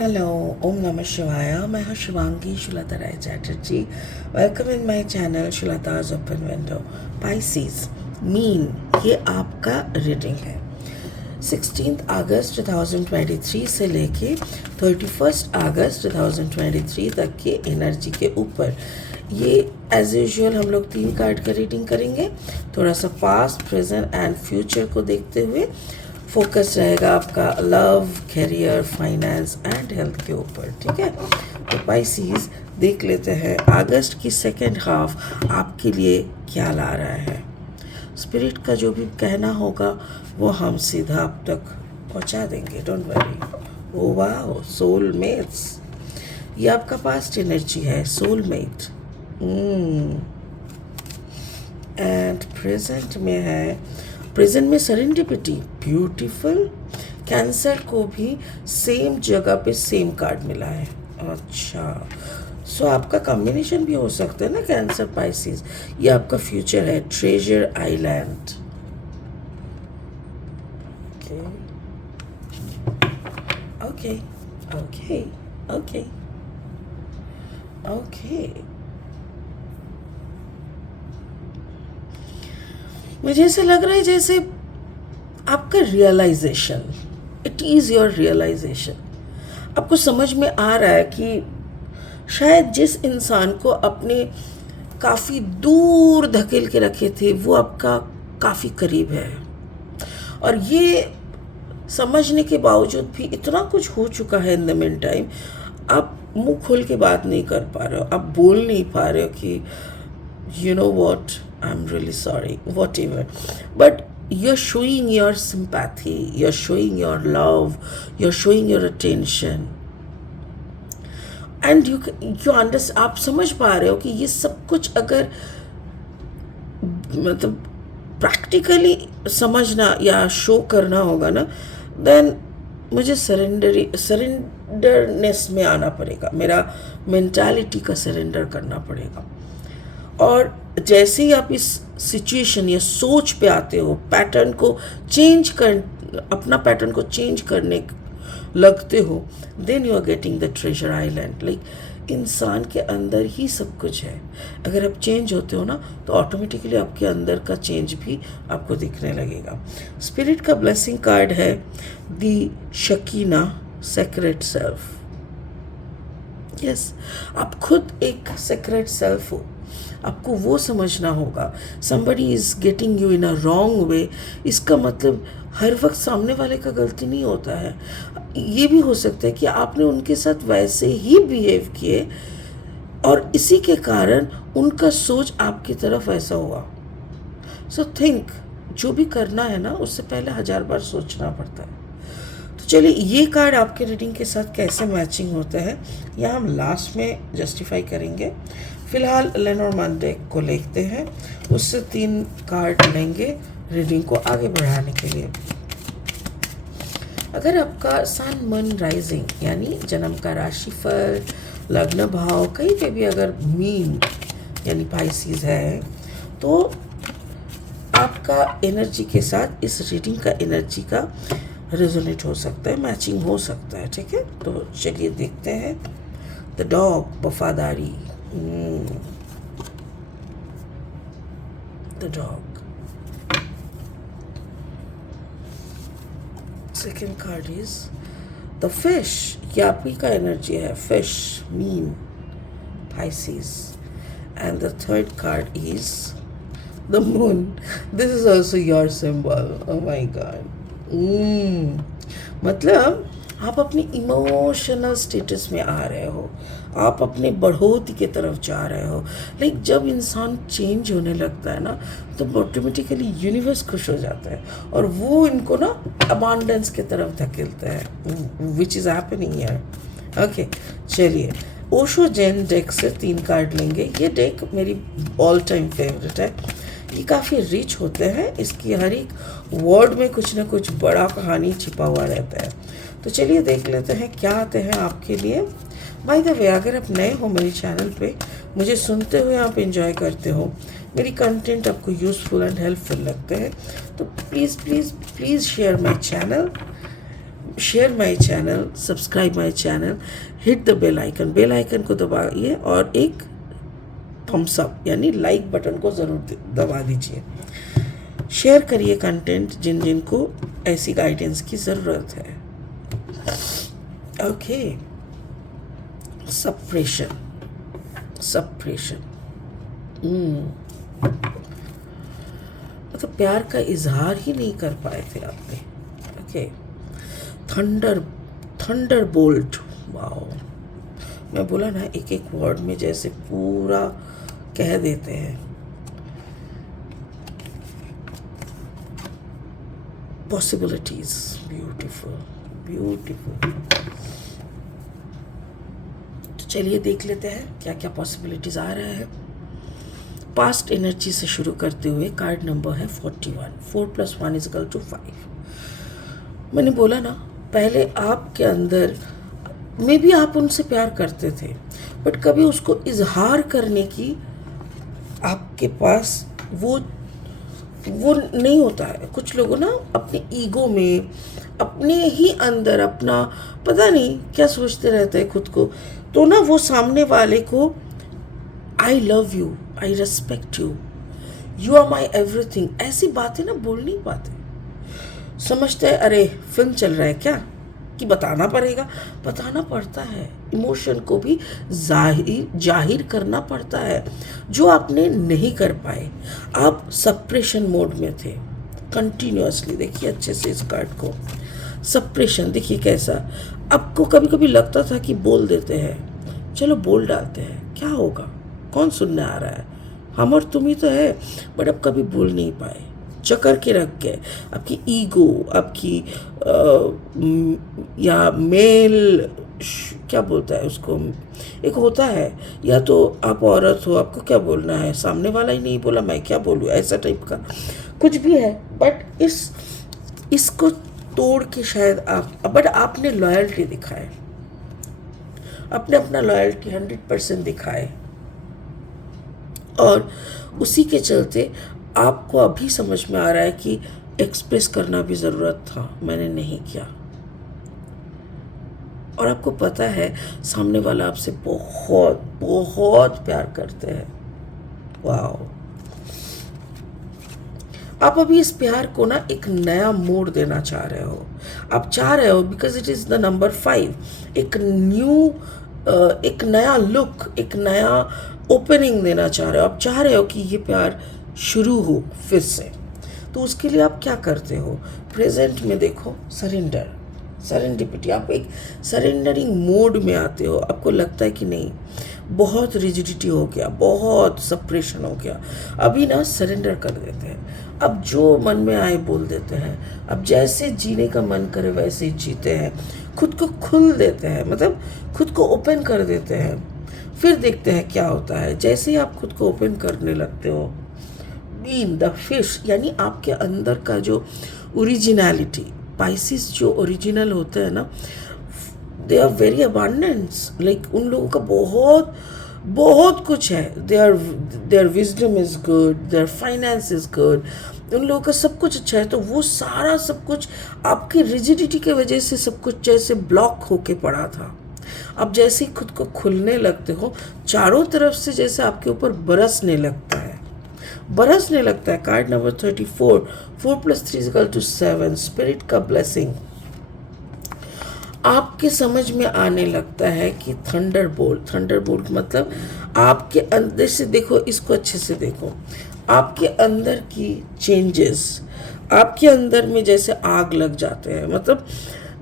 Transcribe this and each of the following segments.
Hello, ओम नमः शिवाय। मैं हूँ Shivangi Shulata Rai Chatterjee. Welcome in my channel Shulata's open window. Pisces मीन, ये आपका रीडिंग है 16 अगस्त 2023 से लेके 31 अगस्त 2023 तक के एनर्जी के ऊपर। ये एज यूजुअल हम लोग 3 कार्ड का रीडिंग करेंगे, थोड़ा सा पास्ट, प्रेजेंट एंड फ्यूचर को देखते हुए। फोकस रहेगा आपका love, career, finance and health के ऊपर, ठीक है। तो पाइसिस देख लेते हैं अगस्त की सेकेंड हाफ आपके लिए क्या ला रहा है। स्पिरिट का जो भी कहना होगा वो हम सीधा आप तक पहुंचा देंगे, डोंट वरी। ओ वाह, सोलमेट्स, ये आपका पास्ट एनर्जी है, सोलमेट। एंड प्रेजेंट में है, प्रेजेंट में सेरेंडिपिटी, ब्यूटीफुल। कैंसर को भी सेम जगह पे सेम कार्ड मिला है। अच्छा, सो आपका कॉम्बिनेशन भी हो सकता है ना, कैंसर पाइसिस। ये आपका फ्यूचर है, treasure island. Okay okay okay okay. मुझे ऐसा लग रहा है जैसे आपका realisation, it is your realisation. आपको समझ में आ रहा है कि शायद जिस इंसान को अपने काफ़ी दूर धकेल के रखे थे वो आपका काफ़ी करीब है। और ये समझने के बावजूद भी इतना कुछ हो चुका है इन द मीन टाइम, आप मुंह खोल के बात नहीं कर पा रहे हो, आप बोल नहीं पा रहे हो कि you know what, I'm really sorry, whatever. But you're showing your sympathy, you're showing your love, you're showing your attention. And you understand, आप समझ पा रहे हो कि ये सब कुछ अगर मतलब प्रैक्टिकली समझना या शो करना होगा ना, देन मुझे सरेंडरनेस में आना पड़ेगा, मेरा मेंटालिटी का सरेंडर करना पड़ेगा। और जैसे ही आप इस सिचुएशन या सोच पे आते हो, पैटर्न को चेंज कर, अपना पैटर्न को चेंज करने लगते हो, then you are getting the treasure island. Like इंसान के अंदर ही सब कुछ है। अगर आप चेंज होते हो ना, तो ऑटोमेटिकली आपके अंदर का चेंज भी आपको दिखने लगेगा। स्पिरिट का ब्लेसिंग कार्ड है the Shekinah secret self. Yes, आप खुद एक सेक्रेट सेल्फ हो, आपको वो समझना होगा। somebody is getting you in a wrong way, इसका मतलब हर वक्त सामने वाले का गलती नहीं होता है। ये भी हो सकता है कि आपने उनके साथ वैसे ही बिहेव किए और इसी के कारण उनका सोच आपकी तरफ ऐसा हुआ। सो थिंक, जो भी करना है ना, उससे पहले 1000 बार सोचना पड़ता है। तो चलिए, ये कार्ड आपके रीडिंग के साथ कैसे मैचिंग होता है यह हम लास्ट में जस्टिफाई करेंगे। फिलहाल लेनॉर्मैंड डेक को लेते हैं, उससे 3 कार्ड लेंगे रीडिंग को आगे बढ़ाने के लिए। अगर आपका सन मून राइजिंग यानी जन्म का राशिफल, लग्न भाव कहीं पे भी अगर मीन यानी पाइसिस है, तो आपका एनर्जी के साथ इस रीडिंग का एनर्जी का रेजोनेट हो सकता है, मैचिंग हो सकता है, ठीक है। तो चलिए देखते हैं। द डॉग, वफादारी। The dog. Second card is the fish, ये आपकी का एनर्जी है, fish mean Pisces. And the third card is the moon, this is also your symbol. Oh my God. मतलब आप अपनी इमोशनल स्टेटस में आ रहे हो, आप अपने बढ़ोतरी की तरफ जा रहे हो। लाइक जब इंसान चेंज होने लगता है ना, तो ऑटोमेटिकली यूनिवर्स खुश हो जाता है और वो इनको ना अबांडेंस की तरफ धकेलता है, which is happening here. Okay, चलिए ओशो जेन डेक से 3 कार्ड लेंगे। ये डेक मेरी ऑल टाइम फेवरेट है। ये काफ़ी रिच होते हैं, इसकी हर एक वर्ड में कुछ ना कुछ बड़ा कहानी छिपा हुआ रहता है। तो चलिए देख लेते हैं क्या आते हैं आपके लिए। बाय द वे, अगर आप नए हो मेरे चैनल पे, मुझे सुनते हुए आप एंजॉय करते हो, मेरी कंटेंट आपको यूज़फुल एंड हेल्पफुल लगते हैं, तो please please please share my channel, share my channel, subscribe my channel, hit the bell icon को दबाइए और एक थम्स अप यानी लाइक बटन को ज़रूर दबा दीजिए। शेयर करिए कंटेंट जिन जिन को ऐसी गाइडेंस की ज़रूरत है। ओके, सप्रेशन मतलब प्यार का इजहार ही नहीं कर पाए थे आपने। ओके, थंडर बोल्ट, वाओ, मैं बोला ना एक एक वर्ड में जैसे पूरा कह देते हैं। Possibilities, beautiful. तो चलिए देख लेते हैं क्या क्या पॉसिबिलिटीज आ रहे हैं। पास्ट एनर्जी से शुरू करते हुए कार्ड नंबर है 41। 4 + 1 = 5। मैंने बोला ना पहले आपके अंदर में भी आप उनसे प्यार करते थे, बट कभी उसको इजहार करने की आपके पास वो नहीं होता है। कुछ लोगों ना अपने ईगो में, अपने ही अंदर अपना पता नहीं क्या सोचते रहते हैं खुद को, तो ना वो सामने वाले को I love you, I respect you, you are my everything, ऐसी बातें ना बोल नहीं पाते। समझते हैं अरे फिल्म चल रहा है क्या, कि बताना पड़ेगा। बताना पड़ता है, इमोशन को भी जाहिर करना पड़ता है, जो आपने नहीं कर पाए। आप सप्रेशन मोड में थे कंटिन्यूअसली। देखिए अच्छे से इस कार्ड को, सप्रेशन देखिए कैसा। आपको कभी कभी लगता था कि बोल देते हैं, चलो बोल डालते हैं, क्या होगा, कौन सुनने आ रहा है, हम और तुम ही तो है, बट अब कभी बोल नहीं पाए, चकर के रख गए। आपकी ईगो, आपकी या मेल क्या बोलता है उसको, एक होता है, या तो आप औरत हो, आपको क्या बोलना है, सामने वाला ही नहीं बोला मैं क्या बोलूँ, ऐसा टाइप का कुछ भी है। बट इसको तोड़ के शायद बट आपने लॉयल्टी दिखाए, आपने अपना लॉयल्टी 100% दिखाए, और उसी के चलते आपको अभी समझ में आ रहा है कि एक्सप्रेस करना भी ज़रूरत था, मैंने नहीं किया। और आपको पता है सामने वाला आपसे बहुत बहुत प्यार करते हैं। वाओ, आप अभी इस प्यार को ना एक नया मोड़ देना चाह रहे हो। आप चाह रहे हो because it is the number 5, एक नया लुक, एक नया ओपनिंग देना चाह रहे हो। आप चाह रहे हो कि ये प्यार शुरू हो फिर से। तो उसके लिए आप क्या करते हो, प्रेजेंट में देखो, सरेंडिपिटी, आप एक सरेंडरिंग मोड में आते हो। आपको लगता है कि नहीं, बहुत रिजिडिटी हो गया, बहुत सप्रेशन हो गया, अभी ना सरेंडर कर देते हैं। अब जो मन में आए बोल देते हैं, अब जैसे जीने का मन करे वैसे ही जीते हैं, खुद को खुल देते हैं, मतलब खुद को ओपन कर देते हैं। फिर देखते हैं क्या होता है। जैसे ही आप खुद को ओपन करने लगते हो, बीन द फिश, यानी आपके अंदर का जो ओरिजिनलिटी, पाइसिस जो ओरिजिनल होते हैं ना, they are very abundance, like उन लोगों का बहुत बहुत कुछ है। Their wisdom is good, their finance is good, उन लोगों का सब कुछ अच्छा है। तो वो सारा सब कुछ आपकी रिजिडिटी की वजह से सब कुछ जैसे ब्लॉक होके पड़ा था। अब जैसे ही खुद को खुलने लगते हो, चारों तरफ से जैसे आपके ऊपर बरसने लगता है। कार्ड नंबर 34, 4 + 3 = 7, स्पिरिट का ब्लेसिंग आपके समझ में आने लगता है कि थंडरबोल्ट मतलब आपके अंदर से, देखो इसको अच्छे से देखो, आपके अंदर की चेंजेस, आपके अंदर में जैसे आग लग जाते हैं। मतलब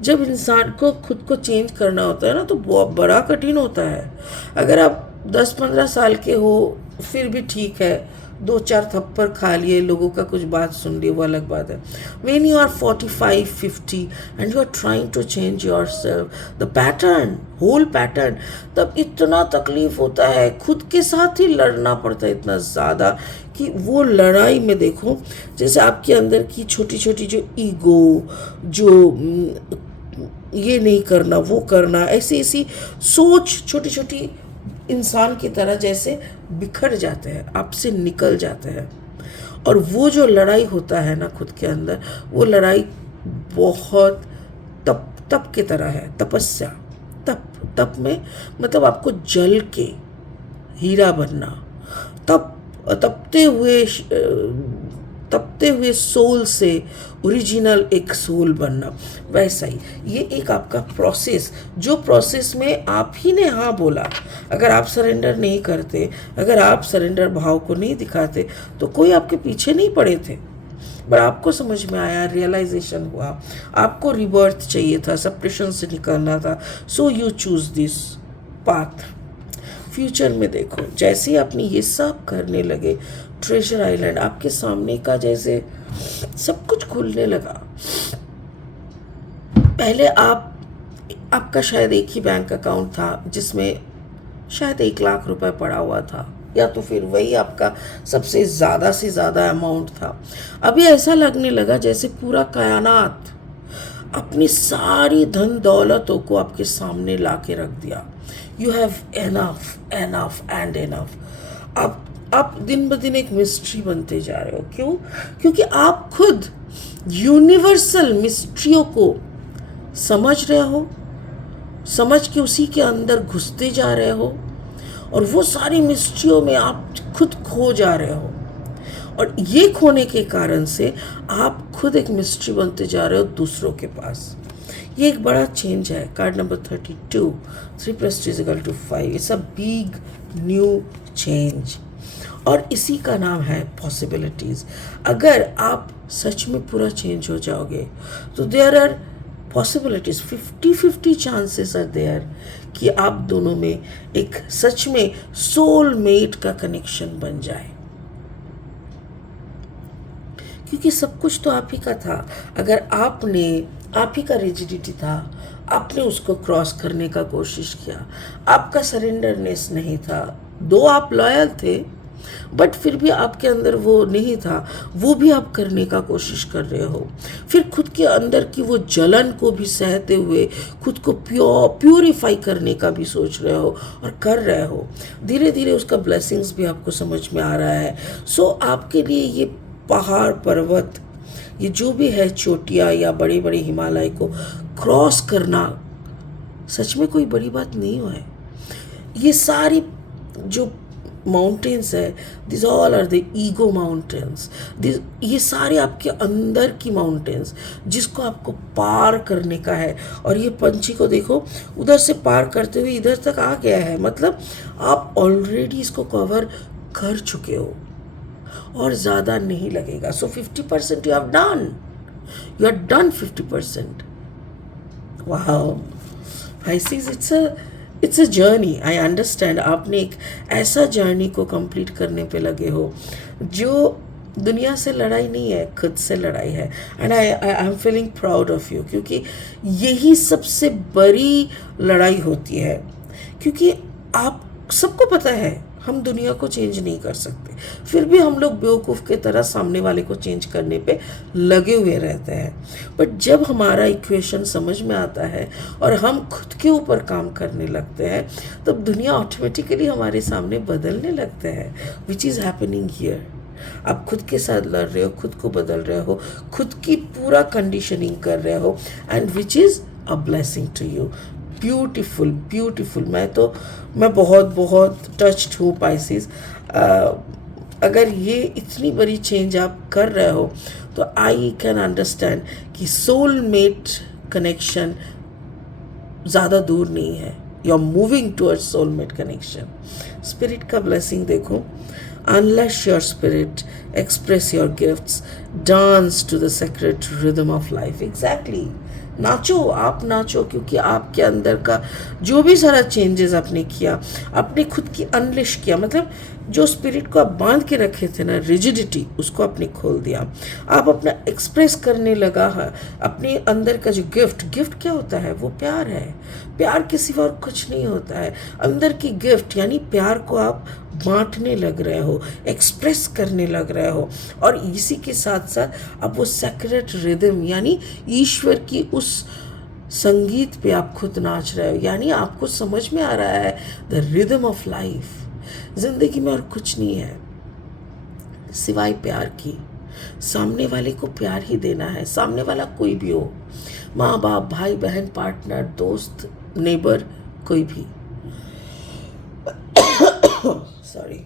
जब इंसान को खुद को चेंज करना होता है ना, तो बहुत बड़ा कठिन होता है। अगर आप 10-15 साल के हो फिर भी ठीक है, 2-4 थप्पड़ खा लिए, लोगों का कुछ बात सुन ली, वो अलग बात है। When you are 45, 50 and you are trying to change yourself, the pattern, whole pattern, तब इतना तकलीफ होता है, खुद के साथ ही लड़ना पड़ता है इतना ज़्यादा कि वो लड़ाई में देखो जैसे आपके अंदर की छोटी छोटी जो ईगो, जो ये नहीं करना वो करना, ऐसी सोच छोटी छोटी इंसान की तरह जैसे बिखर जाते हैं, आपसे निकल जाते हैं। और वो जो लड़ाई होता है ना खुद के अंदर, वो लड़ाई बहुत तप की तरह है, तपस्या। तप, तप में मतलब आपको जल के हीरा बनना, तप, तपते हुए सोल से ओरिजिनल एक सोल बनना, वैसा ही ये एक आपका प्रोसेस, जो प्रोसेस में आप ही ने हाँ बोला। अगर आप सरेंडर नहीं करते, अगर आप सरेंडर भाव को नहीं दिखाते, तो कोई आपके पीछे नहीं पड़े थे। पर आपको समझ में आया, रियलाइजेशन हुआ, आपको रिबर्थ चाहिए था, सप्रेशन से निकलना था, so you choose this path. Future में देखो, जैसे ही आपने ये सब करने लगे, ट्रेजर आइलैंड आपके सामने का जैसे सब कुछ खुलने लगा। पहले आपका शायद एक ही बैंक अकाउंट था जिसमें शायद 1 लाख रुपए पड़ा हुआ था, या तो फिर वही आपका सबसे ज़्यादा से ज़्यादा अमाउंट था। अभी ऐसा लगने लगा जैसे पूरा कायनात अपनी सारी धन दौलतों को आपके सामने ला के रख दिया। You have enough enough and enough. आप दिन ब दिन एक मिस्ट्री बनते जा रहे हो। क्यों? क्योंकि आप खुद यूनिवर्सल मिस्ट्रियों को समझ रहे हो, समझ के उसी के अंदर घुसते जा रहे हो, और वो सारी मिस्ट्रियों में आप खुद खो जा रहे हो। और ये खोने के कारण से आप खुद एक मिस्ट्री बनते जा रहे हो दूसरों के पास। ये एक बड़ा चेंज है। Card number 32, 3 + 2 = 5। It's a big new change, और इसी का नाम है पॉसिबिलिटीज़। अगर आप सच में पूरा चेंज हो जाओगे तो there are possibilities, 50-50 chances are there कि आप दोनों में एक सच में सोलमेट का कनेक्शन बन जाए। क्योंकि सब कुछ तो आप ही का था। अगर आप ही का रिजिडिटी था, आपने उसको क्रॉस करने का कोशिश किया, आपका सरेंडरनेस नहीं था, दो आप लॉयल थे, बट फिर भी आपके अंदर वो नहीं था, वो भी आप करने का कोशिश कर रहे हो। फिर खुद के अंदर की वो जलन को भी सहते हुए खुद को प्यूरिफाई करने का भी सोच रहे हो और कर रहे हो। धीरे धीरे उसका ब्लेसिंग्स भी आपको समझ में आ रहा है। सो आपके लिए ये पहाड़ पर्वत, ये जो भी है, चोटियाँ या बड़े बड़े हिमालय को क्रॉस करना सच में कोई बड़ी बात नहीं है। ये सारी जो माउंटेन्स है, this all are the ego mountains. ये सारे आपके अंदर की माउंटेन्स जिसको आपको पार करने का है। और ये पंछी को देखो, उधर से पार करते हुए इधर तक आ गया है, मतलब आप ऑलरेडी इसको कवर कर चुके हो और ज़्यादा नहीं लगेगा। So 50% you have done, you are done 50%। Wow Pisces, it's a journey. I understand. आपने एक ऐसा जर्नी को कंप्लीट करने पे लगे हो जो दुनिया से लड़ाई नहीं है, खुद से लड़ाई है। And I am feeling proud of you, क्योंकि यही सबसे बड़ी लड़ाई होती है। क्योंकि आप सबको पता है हम दुनिया को चेंज नहीं कर सकते, फिर भी हम लोग बेवकूफ़ की तरह सामने वाले को चेंज करने पे लगे हुए रहते हैं। बट जब हमारा इक्वेशन समझ में आता है और हम खुद के ऊपर काम करने लगते हैं, तब दुनिया ऑटोमेटिकली हमारे सामने बदलने लगते हैं, विच इज़ हैपनिंग हियर। आप खुद के साथ लड़ रहे हो, खुद को बदल रहे हो, खुद की पूरा कंडीशनिंग कर रहे हो, and which is a blessing to you. Beautiful beautiful. मैं बहुत टच्ड हूँ पाइसेस। अगर ये इतनी बड़ी चेंज आप कर रहे हो तो आई कैन अंडरस्टैंड कि सोलमेट कनेक्शन ज़्यादा दूर नहीं है। You are moving towards soulmate connection. Spirit का ब्लेसिंग देखो, unleash your spirit, express your gifts, dance to the sacred rhythm of life. Exactly. नाचो, आप नाचो, क्योंकि आपके अंदर का जो भी सारा चेंजेस आपने किया, आपने खुद की अनलिश किया, मतलब जो स्पिरिट को आप बांध के रखे थे ना, रिजिडिटी, उसको आपने खोल दिया। आप अपना एक्सप्रेस करने लगा है अपने अंदर का जो गिफ्ट क्या होता है? वो प्यार है। प्यार के सिवा और कुछ नहीं होता है। अंदर की गिफ्ट यानी प्यार को आप बांटने लग रहे हो, एक्सप्रेस करने लग रहे हो, और इसी के साथ साथ आप वो सेक्रेट रिदम यानी ईश्वर की उस संगीत पे आप खुद नाच रहे हो। यानी आपको समझ में आ रहा है द रिदम ऑफ लाइफ। जिंदगी में और कुछ नहीं है सिवाय प्यार की। सामने वाले को प्यार ही देना है, सामने वाला कोई भी हो, माँ बाप, भाई बहन, पार्टनर, दोस्त, नेबर, कोई भी। सॉरी।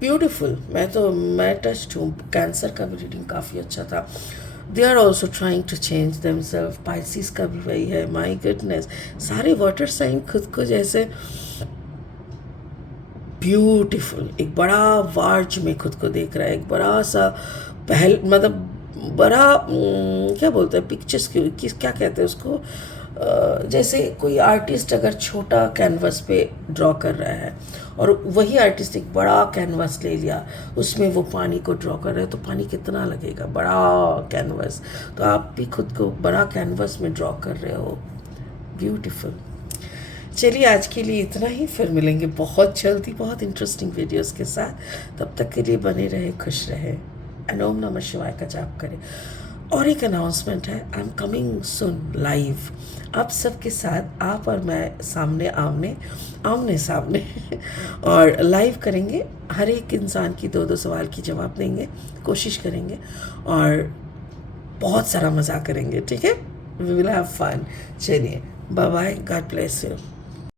ब्यूटिफुल। मैं टच्ड हूँ। कैंसर का भी रीडिंग काफ़ी अच्छा था। They are also trying to change themselves. Pisces का भी वही है। माई गुडनेस, सारे वाटर साइन खुद को जैसे ब्यूटीफुल एक बड़ा वार्ज में खुद को देख रहा है, एक बड़ा सा पहल मतलब बड़ा क्या बोलते हैं पिक्चर्स की क्या कहते हैं उसको, जैसे कोई आर्टिस्ट अगर छोटा कैनवस पे ड्रॉ कर रहा है और वही आर्टिस्ट एक बड़ा कैनवस ले लिया, उसमें वो पानी को ड्रॉ कर रहे हैं, तो पानी कितना लगेगा, बड़ा कैनवस। तो आप भी खुद को बड़ा कैनवस में ड्रॉ कर रहे हो। ब्यूटीफुल। चलिए आज के लिए इतना ही, फिर मिलेंगे बहुत जल्दी बहुत इंटरेस्टिंग वीडियोस के साथ। तब तक के लिए बने रहे, खुश रहे, एंड ओम नमः शिवाय का जाप करें। और एक अनाउंसमेंट है, I am coming soon live आप सबके साथ, आप और मैं सामने आमने सामने और लाइव करेंगे। हर एक इंसान की 2-2 सवाल की जवाब देंगे, कोशिश करेंगे और बहुत सारा मज़ा करेंगे। ठीक है, वी विल हैव फन। चलिए bye bye, God bless you.